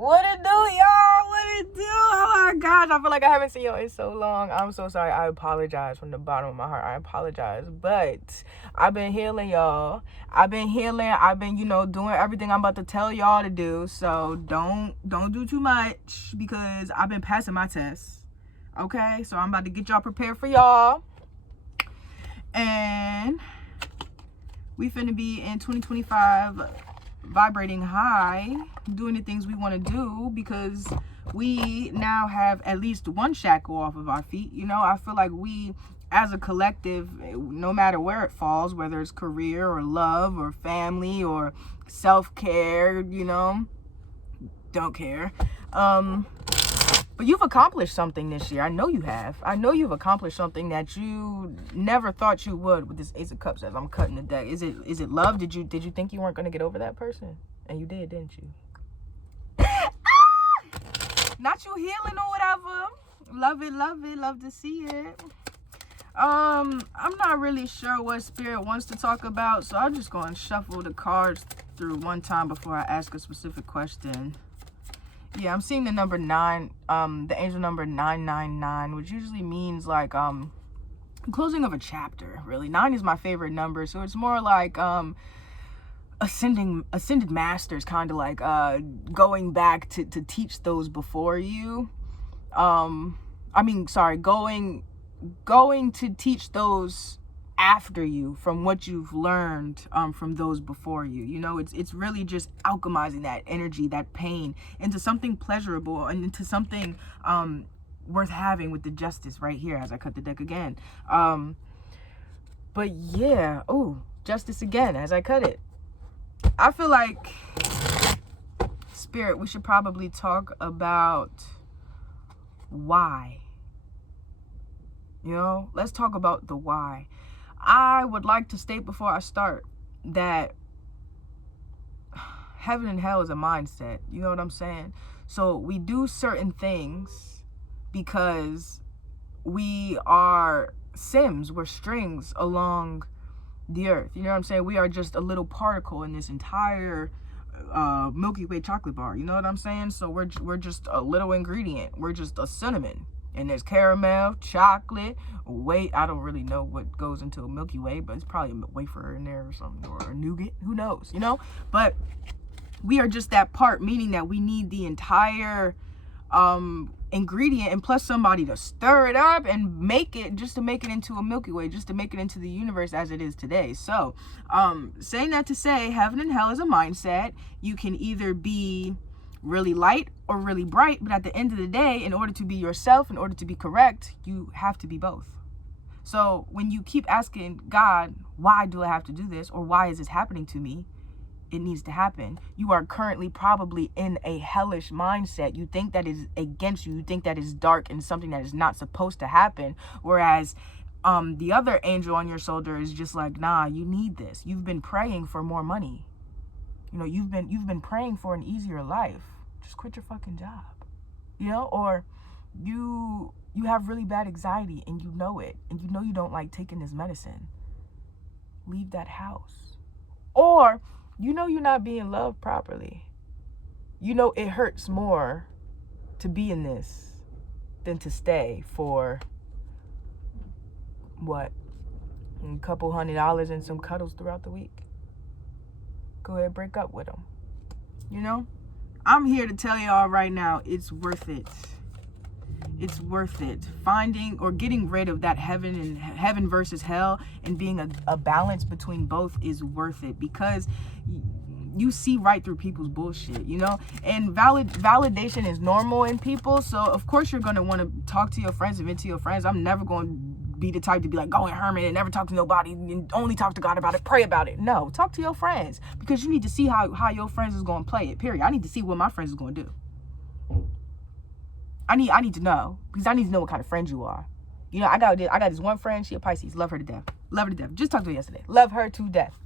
What it do, y'all? What it do? Oh my gosh, I feel like I haven't seen y'all in so long. I'm so sorry. I apologize from the bottom of my heart. I apologize. But I've been healing, y'all. I've been healing. I've been, doing everything I'm about to tell y'all to do. So don't do too much because I've been passing my tests. Okay? So I'm about to get y'all prepared for y'all. And we finna be in 2025 vibrating high, doing the things we want to do because we now have at least one shackle off of our feet. I feel like we as a collective, no matter where it falls, whether it's career or love or family or self-care, don't care. But you've accomplished something this year. I know you have. I know you've accomplished something that you never thought you would with this Ace of Cups as I'm cutting the deck. Is it love? Did you think you weren't going to get over that person? And you did, didn't you? Not you healing or whatever. Love it. Love to see it. I'm not really sure what Spirit wants to talk about, so I'm just going to shuffle the cards through one time before I ask a specific question. Yeah, I'm seeing the number 9, the angel number 999, which usually means like closing of a chapter, really. 9 is my favorite number, so it's more like ascended masters, kind of like going back to teach those before you. Going to teach those after you from what you've learned from those before you. It's really just alchemizing that energy, that pain into something pleasurable and into something worth having with the justice right here as I cut the deck again. But yeah, justice again as I cut it. I feel like, Spirit, we should probably talk about why. Let's talk about the why. I would like to state before I start that heaven and hell is a mindset. You know what I'm saying? So we do certain things because we are Sims. We're strings along the earth. You know what I'm saying? We are just a little particle in this entire Milky Way chocolate bar. You know what I'm saying? So we're just a little ingredient. We're just a cinnamon. And there's caramel, chocolate, I don't really know what goes into a Milky Way, but it's probably a wafer in there or something, or a nougat, who knows, But we are just that part, meaning that we need the entire ingredient and plus somebody to stir it up and make it, just to make it into a Milky Way, just to make it into the universe as it is today. So, saying that to say, heaven and hell is a mindset. You can either be really light or really bright, but at the end of the day, in order to be yourself, in order to be correct, you have to be both. So when you keep asking God, why do I have to do this, or why is this happening to me, it needs to happen. You are currently probably in a hellish mindset. You think that is against you. You think that is dark and something that is not supposed to happen, whereas the other angel on your shoulder is just like, nah, you need this. You've been praying for more money. You've been praying for an easier life. Just quit your fucking job. Or you have really bad anxiety and you know it, and you don't like taking this medicine. Leave that house. Or you're not being loved properly. It hurts more to be in this than to stay for what? A couple $100 and some cuddles throughout the week. Go ahead, break up with them. I'm here to tell y'all right now, it's worth it. It's worth it. Finding or getting rid of that heaven versus hell and being a balance between both is worth it, because you see right through people's bullshit, and validation is normal in people. So of course you're going to want to talk to your friends and vent to your friends. I'm never going to be the type to be like, go and hermit and never talk to nobody and only talk to God about it, pray about it. No, talk to your friends, because you need to see how your friends is going to play it, period. I need to see what my friends is going to do. I need to know, because I need to know what kind of friend you are. I got this one friend, she a Pisces, love her to death. Just talked to her yesterday, love her to death.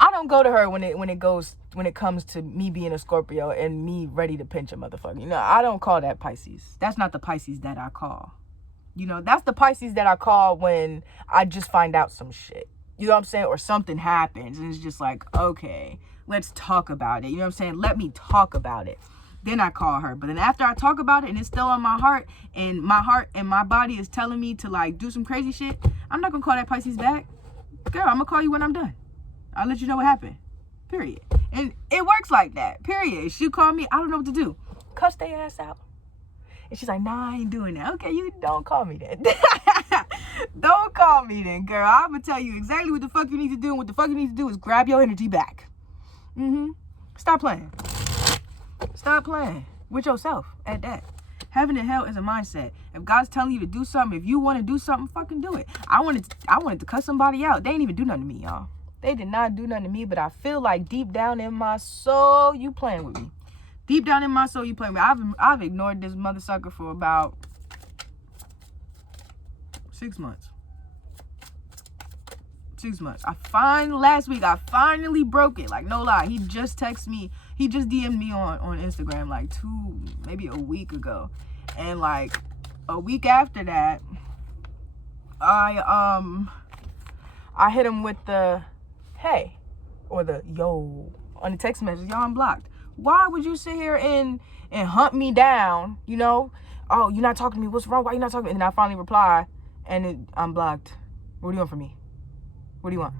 I don't go to her when it comes to me being a Scorpio and me ready to pinch a motherfucker. I don't call that Pisces. That's not the Pisces that I call. That's the Pisces that I call when I just find out some shit. You know what I'm saying? Or something happens and it's just like, okay, let's talk about it. You know what I'm saying? Let me talk about it. then I call her. But then after I talk about it and it's still on my heart and my body is telling me to like do some crazy shit, I'm not gonna call that Pisces back. Girl, I'm gonna call you when I'm done. I'll let you know what happened. Period. And it works like that. Period. She called me, I don't know what to do. Cuss their ass out. And she's like, nah, I ain't doing that. Okay, you don't call me then. Don't call me then, girl. I'm gonna tell you exactly what the fuck you need to do. And what the fuck you need to do is grab your energy back. Stop playing. Stop playing with yourself at that. Heaven and hell is a mindset. If God's telling you to do something, if you want to do something, fucking do it. I wanted to cut somebody out. They ain't even do nothing to me, y'all. They did not do nothing to me, but I feel like deep down in my soul, you playing with me. Deep down in my soul, you playing with me. I've ignored this mother sucker for about 6 months. 6 months. Last week, I finally broke it. Like, no lie. He just texted me. He just DM'd me on Instagram like maybe a week ago. And like a week after that, I hit him with the hey or the yo on the text message. Y'all, I'm blocked. Why would you sit here and hunt me down? You know, oh, you're not talking to me. What's wrong? Why you not talking to me? And I finally reply, and I'm blocked. What do you want from me? What do you want?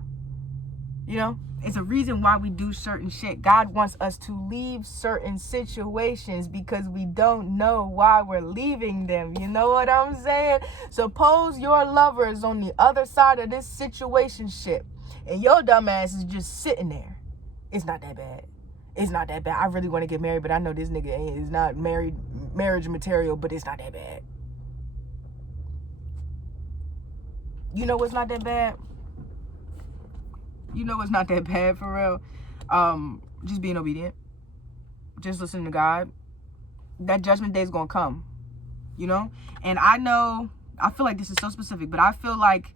You know, it's a reason why we do certain shit. God wants us to leave certain situations because we don't know why we're leaving them. You know what I'm saying? Suppose your lover is on the other side of this situationship and your dumb ass is just sitting there. It's not that bad. It's not that bad. I really want to get married, but I know this nigga is not marriage material, but it's not that bad. You know what's not that bad? You know it's not that bad for real. Just being obedient. Just listening to God. That judgment day is gonna come. You know? And I feel like this is so specific, but I feel like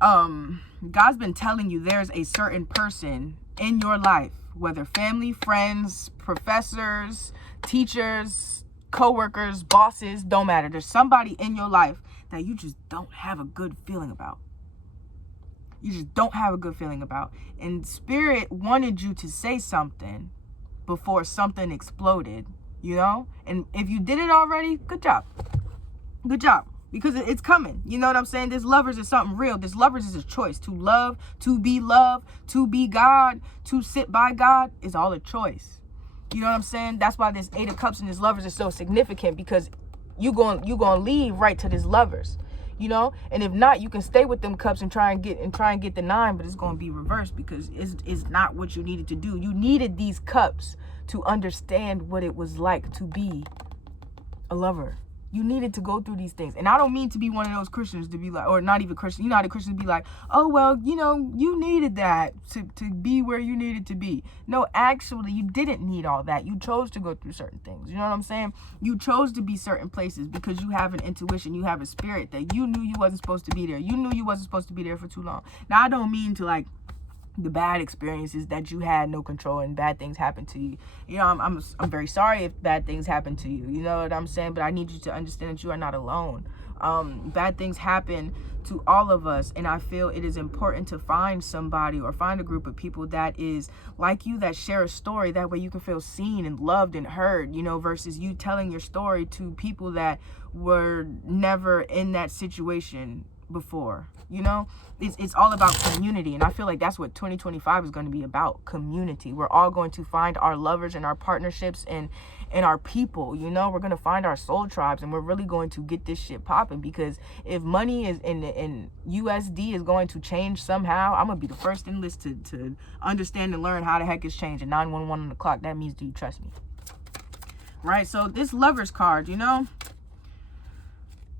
God's been telling you there's a certain person in your life, whether family, friends, professors, teachers, co-workers, bosses, don't matter. There's somebody in your life that you just don't have a good feeling about. You just don't have a good feeling about. And Spirit wanted you to say something before something exploded, you know? And if you did it already, good job. Good job. Because it's coming. You know what I'm saying? This lovers is something real. This lovers is a choice. To love, to be loved, to be God, to sit by God is all a choice. You know what I'm saying? That's why this 8 of Cups and this lovers is so significant, because you gonna leave right to this lovers. You know, and if not, you can stay with them cups and try and get the 9, but it's gonna be reversed because it's not what you needed to do. You needed these cups to understand what it was like to be a lover. You needed to go through these things. And I don't mean to be one of those Christians to be like, or not even Christian, you know how the Christians be like, oh, well, you know, you needed that to be where you needed to be. No, actually, you didn't need all that. You chose to go through certain things. You know what I'm saying? You chose to be certain places because you have an intuition, you have a spirit that you knew you wasn't supposed to be there. You knew you wasn't supposed to be there for too long. Now, I don't mean to like the bad experiences that you had no control and bad things happen to you. You know, I'm very sorry if bad things happen to you. You know what I'm saying? But I need you to understand that you are not alone. Bad things happen to all of us, and I feel it is important to find somebody or find a group of people that is like you, that share a story. That way you can feel seen and loved and heard, you know, versus you telling your story to people that were never in that situation before. You know, it's all about community, and I feel like that's what 2025 is going to be about. Community. We're all going to find our lovers and our partnerships and our people. You know, we're going to find our soul tribes, and we're really going to get this shit popping, because if money is in USD is going to change somehow, I'm gonna be the first in list to understand and learn how the heck it's changing. 911 on the clock. That means, do you trust me? Right. So this lovers card, you know,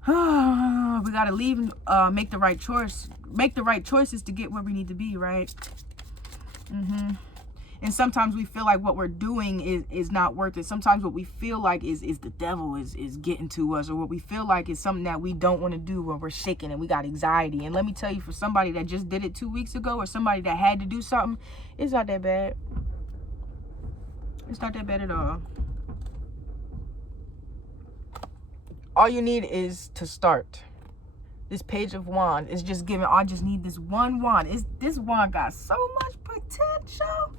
we gotta leave and make the right choice. Make the right choices to get where we need to be, right? And sometimes we feel like what we're doing is not worth it. Sometimes what we feel like is the devil is getting to us, or what we feel like is something that we don't want to do, when we're shaking and we got anxiety. And let me tell you, for somebody that just did it 2 weeks ago, or somebody that had to do something, it's not that bad. It's not that bad at all. All you need is to start. This Page of Wands is just giving, I just need this one wand. This wand got so much potential.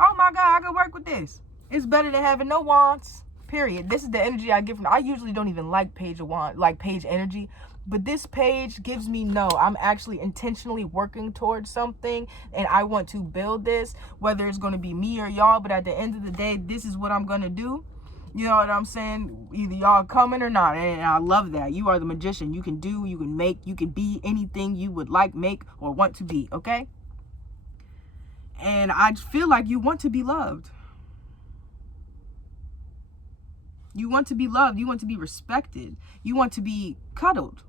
Oh my God, I can work with this. It's better than having no wands. period. This is the energy I get from. I usually don't even like page of wand, like page energy, but this page gives me, no, I'm actually intentionally working towards something, and I want to build this, whether it's going to be me or y'all. But at the end of the day, this is what I'm going to do. You know what I'm saying? Either y'all coming or not. And I love that. You are the magician. You can do, you can make, you can be anything you would like, make, or want to be. Okay? And I feel like you want to be loved. You want to be loved. You want to be respected. You want to be cuddled.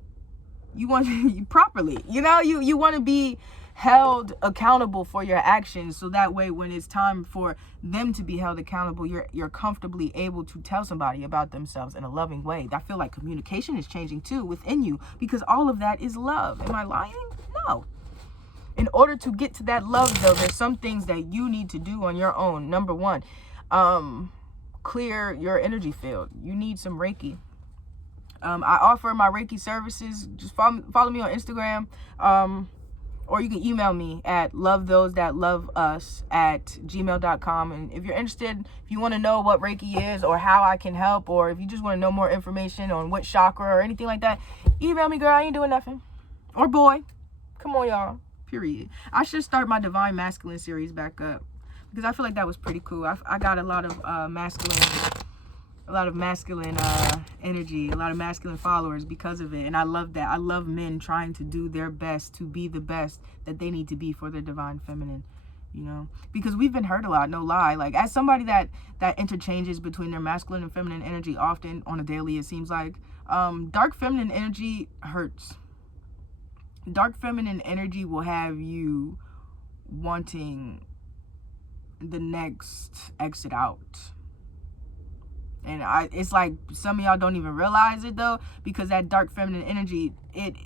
You want to properly. You know, you want to be held accountable for your actions, so that way when it's time for them to be held accountable, you're comfortably able to tell somebody about themselves in a loving way. I feel like communication is changing too within you, because all of that is love. Am I lying? No. In order to get to that love, though, there's some things that you need to do on your own. Number one, clear your energy field. You need some Reiki. I offer my Reiki services. Just follow me on Instagram. Or you can email me at lovethosethatlove@gmail.com. And if you're interested, if you want to know what Reiki is or how I can help, or if you just want to know more information on what chakra or anything like that, email me, girl. I ain't doing nothing. Or boy. Come on, y'all. Period. I should start my Divine Masculine series back up, because I feel like that was pretty cool. I got a lot of masculine energy, a lot of masculine followers because of it, and I love that. I love men trying to do their best to be the best that they need to be for their divine feminine, you know, because we've been hurt a lot, no lie. Like, as somebody that interchanges between their masculine and feminine energy often on a daily, it seems like, dark feminine energy hurts. Dark feminine energy will have you wanting the next exit out. And it's like some of y'all don't even realize it, though, because that dark feminine energy,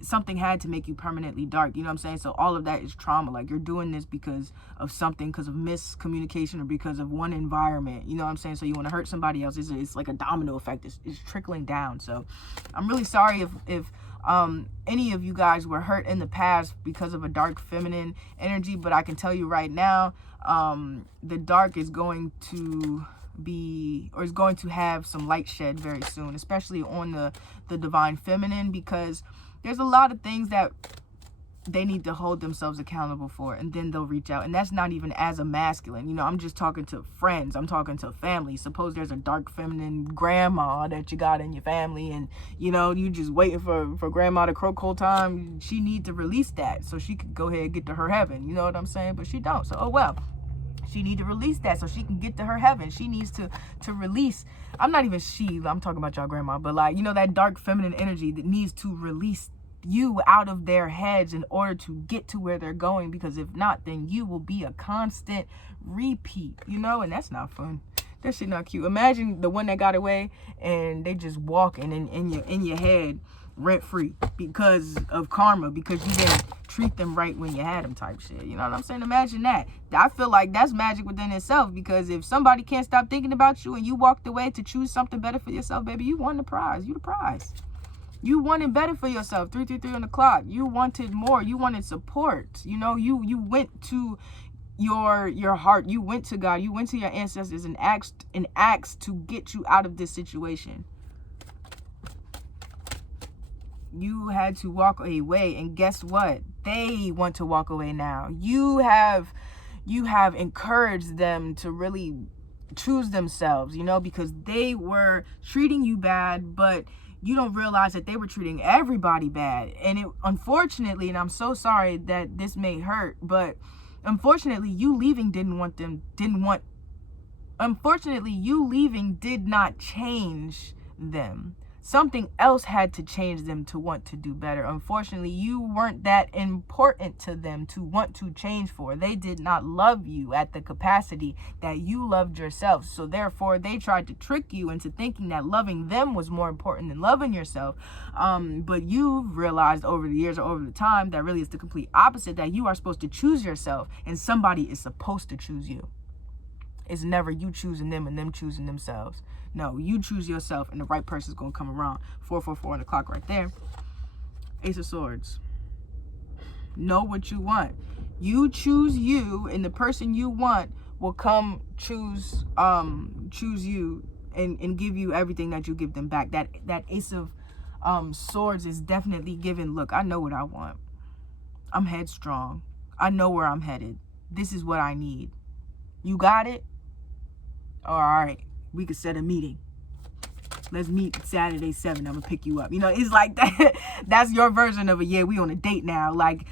something had to make you permanently dark. You know what I'm saying? So all of that is trauma. Like, you're doing this because of something, because of miscommunication, or because of one environment. You know what I'm saying? So you want to hurt somebody else. It's like a domino effect. It's trickling down. So I'm really sorry if any of you guys were hurt in the past because of a dark feminine energy. But I can tell you right now, the dark is going to is going to have some light shed very soon, especially on the divine feminine, because there's a lot of things that they need to hold themselves accountable for, and then they'll reach out. And that's not even as a masculine, you know. I'm just talking to friends, I'm talking to family. Suppose there's a dark feminine grandma that you got in your family, and you know, you just waiting for grandma to croak whole time. She needs to release that so she could go ahead and get to her heaven, you know what I'm saying? But she don't. So oh well, she need to release that so she can get to her heaven. She needs to release. I'm not even I'm talking about y'all grandma, but like, you know, that dark feminine energy that needs to release you out of their heads in order to get to where they're going, because if not, then you will be a constant repeat, you know, and that's not fun. That shit not cute. Imagine the one that got away and they just walking in your head rent free because of karma, because you didn't treat them right when you had them, type shit. You know what I'm saying? Imagine that. I feel like that's magic within itself, because if somebody can't stop thinking about you and you walked away to choose something better for yourself, baby, you won the prize. You the prize. You wanted better for yourself. 333 on the clock. You wanted more. You wanted support. You know, you went to your heart. You went to God. You went to your ancestors and asked to get you out of this situation. You had to walk away, and guess what? They want to walk away now. You have encouraged them to really choose themselves, you know, because they were treating you bad, but you don't realize that they were treating everybody bad. And unfortunately, and I'm so sorry that this may hurt, but unfortunately, you leaving did not change them. Something else had to change them to want to do better. Unfortunately, you weren't that important to them to want to change for. They did not love you at the capacity that you loved yourself. So therefore, they tried to trick you into thinking that loving them was more important than loving yourself. But you've realized over the years or over the time that really it's the complete opposite, that you are supposed to choose yourself and somebody is supposed to choose you. It's never you choosing them and them choosing themselves. No, you choose yourself and the right person's going to come around. 444 on the clock right there. Ace of Swords. Know what you want. You choose you, and the person you want will come choose you and give you everything that you give them back. That Ace of Swords is definitely giving, look, I know what I want. I'm headstrong. I know where I'm headed. This is what I need. You got it? All right. We could set a meeting. Let's meet Saturday 7. I'm gonna pick you up. You know, it's like that. That's your version of a, yeah, we on a date now. Like,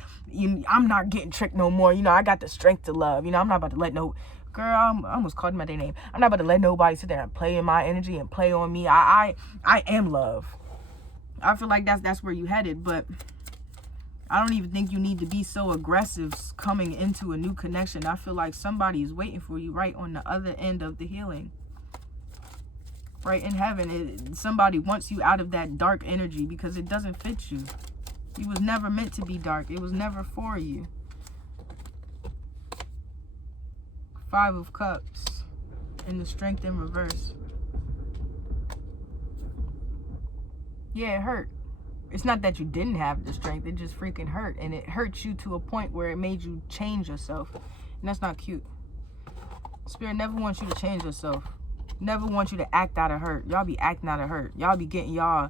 I'm not getting tricked no more. You know, I got the strength to love. You know, I'm not about to let no girl. I almost called him my day name. I'm not about to let nobody sit there and play in my energy and play on me. I am love. I feel like that's where you headed, but I don't even think you need to be so aggressive coming into a new connection. I feel like somebody is waiting for you right on the other end of the healing. Right in heaven, somebody wants you out of that dark energy because it doesn't fit you. You was never meant to be dark. It was never for you. 5 of Cups in the Strength in reverse. Yeah, it hurt. It's not that you didn't have the strength. It just freaking hurt. And it hurt you to a point where it made you change yourself. And that's not cute. Spirit never wants you to change yourself. Never want you to act out of hurt. Y'all be acting out of hurt. Y'all be getting y'all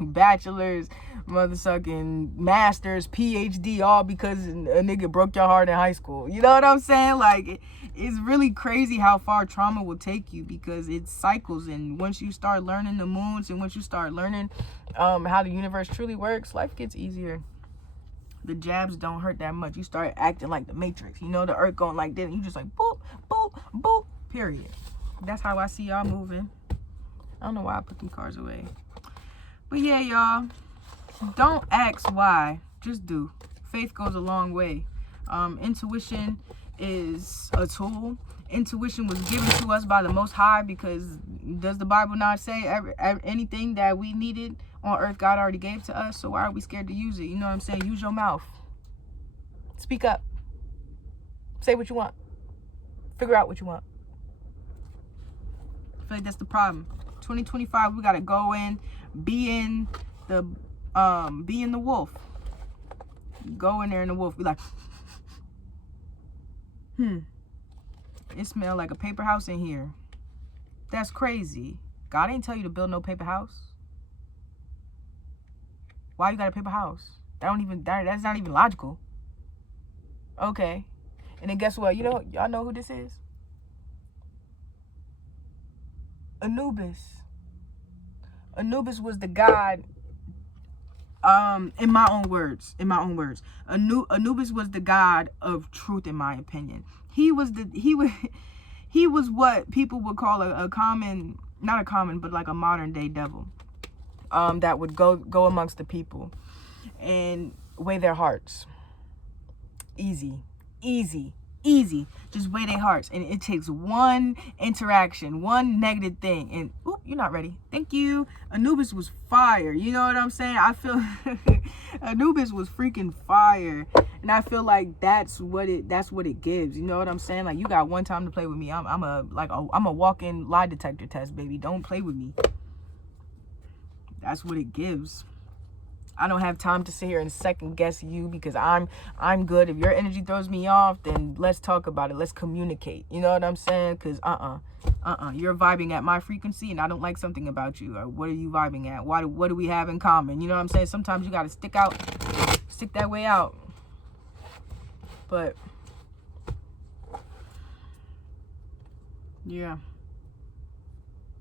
bachelors, motherfucking masters, PhD, all because a nigga broke your heart in high school. You know what I'm saying? Like, it's really crazy how far trauma will take you because it cycles. And once you start learning the moons and once you start learning how the universe truly works, life gets easier. The jabs don't hurt that much. You start acting like the Matrix. You know, the earth going like this. And you just like, boop, boop, boop, period. That's how I see y'all moving. I don't know why I put them cards away. But yeah, y'all. Don't ask why. Just do. Faith goes a long way. Intuition is a tool. Intuition was given to us by the Most High because does the Bible not say anything that we needed on earth God already gave to us? So why are we scared to use it? You know what I'm saying? Use your mouth. Speak up. Say what you want. Figure out what you want. I feel like that's the problem. 2025, we gotta go in, be in the wolf. Go in there in the wolf. Be like, it smell like a paper house in here. That's crazy. God ain't tell you to build no paper house. Why you got a paper house? That's not even logical. Okay. And then guess what? You know, y'all know who this is? Anubis. Anubis was the god, in my own words, Anubis was the god of truth, in my opinion. He was what people would call a common, not a common, but like a modern day devil, that would go amongst the people and weigh their hearts. Easy. Just weigh their hearts. And it takes one interaction, one negative thing. And, oop, you're not ready. Thank you. Anubis was fire. You know what I'm saying? I feel Anubis was freaking fire. And I feel like that's what it gives. You know what I'm saying? Like, you got one time to play with me. I'm a walk-in lie detector test, baby. Don't play with me. That's what it gives. I don't have time to sit here and second guess you because I'm good. If your energy throws me off, then let's talk about it. Let's communicate. You know what I'm saying? Because you're vibing at my frequency and I don't like something about you. Or what are you vibing at? What do we have in common? You know what I'm saying? Sometimes you got to stick that way out. But yeah,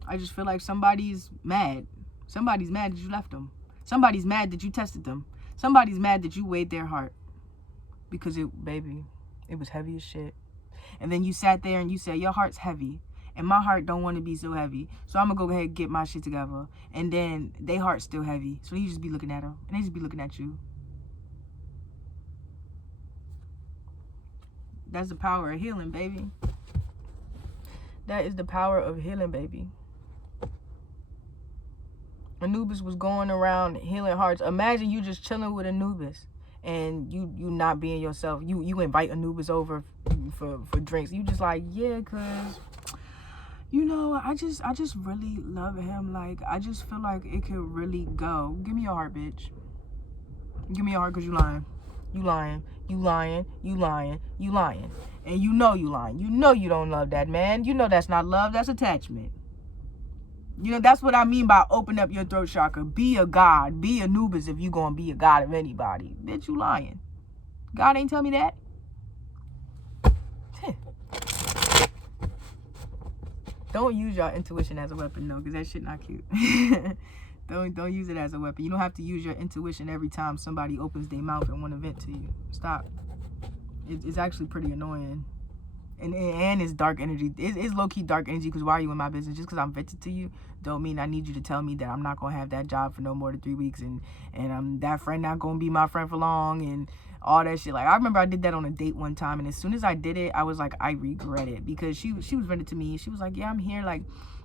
I just feel like somebody's mad. Somebody's mad that you left them. Somebody's mad that you tested them. Somebody's mad that you weighed their heart. Because it was heavy as shit. And then you sat there and you said, your heart's heavy. And my heart don't want to be so heavy. So I'm going to go ahead and get my shit together. And then their heart's still heavy. So you just be looking at them. And they just be looking at you. That's the power of healing, baby. That is the power of healing, baby. Anubis was going around healing hearts. Imagine you just chilling with Anubis and you not being yourself. You invite Anubis over for drinks. You just like, yeah, cause you know, I just really love him. Like, I just feel like it could really go. Give me your heart, bitch. Give me your heart, cause you lying. You lying. You lying. You lying. You lying. And you know you lying. You know you don't love that man. You know that's not love. That's attachment. You know, that's what I mean by open up your throat chakra. Be a god. Be Anubis if you gonna be a god of anybody. Bitch, you lying. God ain't tell me that. Don't use your intuition as a weapon, though, because that shit not cute. Don't use it as a weapon. You don't have to use your intuition every time somebody opens their mouth and want to vent to you. Stop. It's actually pretty annoying. And it's dark energy. It's low-key dark energy, because why are you in my business? Just because I'm vented to you don't mean I need you to tell me that I'm not going to have that job for no more than 3 weeks, and that friend not going to be my friend for long, and all that shit. Like, I remember I did that on a date one time, and as soon as I did it, I was like, I regret it, because she was vented to me. She was like, yeah, I'm here, like,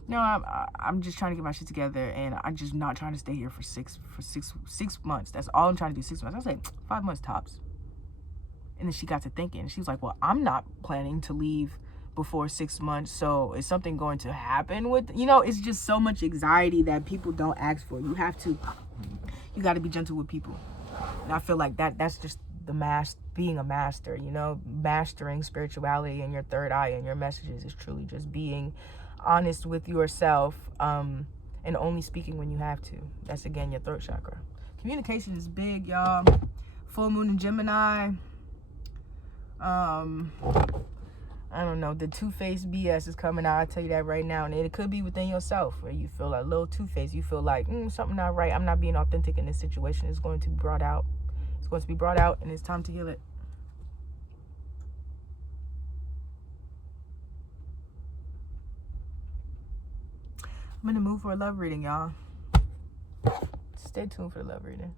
no, I'm just trying to get my shit together, and I'm just not trying to stay here for six months. That's all I'm trying to do, 6 months. I was like, 5 months tops. And then she got to thinking. She was like, well, I'm not planning to leave before 6 months. So is something going to happen with, it's just so much anxiety that people don't ask for. You got to be gentle with people. And I feel like that's just being a master, mastering spirituality and your third eye and your messages is truly just being honest with yourself, and only speaking when you have to. That's, again, your throat chakra. Communication is big, y'all. Full moon in Gemini. I don't know, the two-faced BS is coming out. I tell you that right now. And it could be within yourself, where you feel like a little two-faced. You feel like something not right. I'm not being authentic in this situation. It's going to be brought out. It's going to be brought out, and it's time to heal it. I'm in the mood for a love reading, y'all. Stay tuned for the love reading.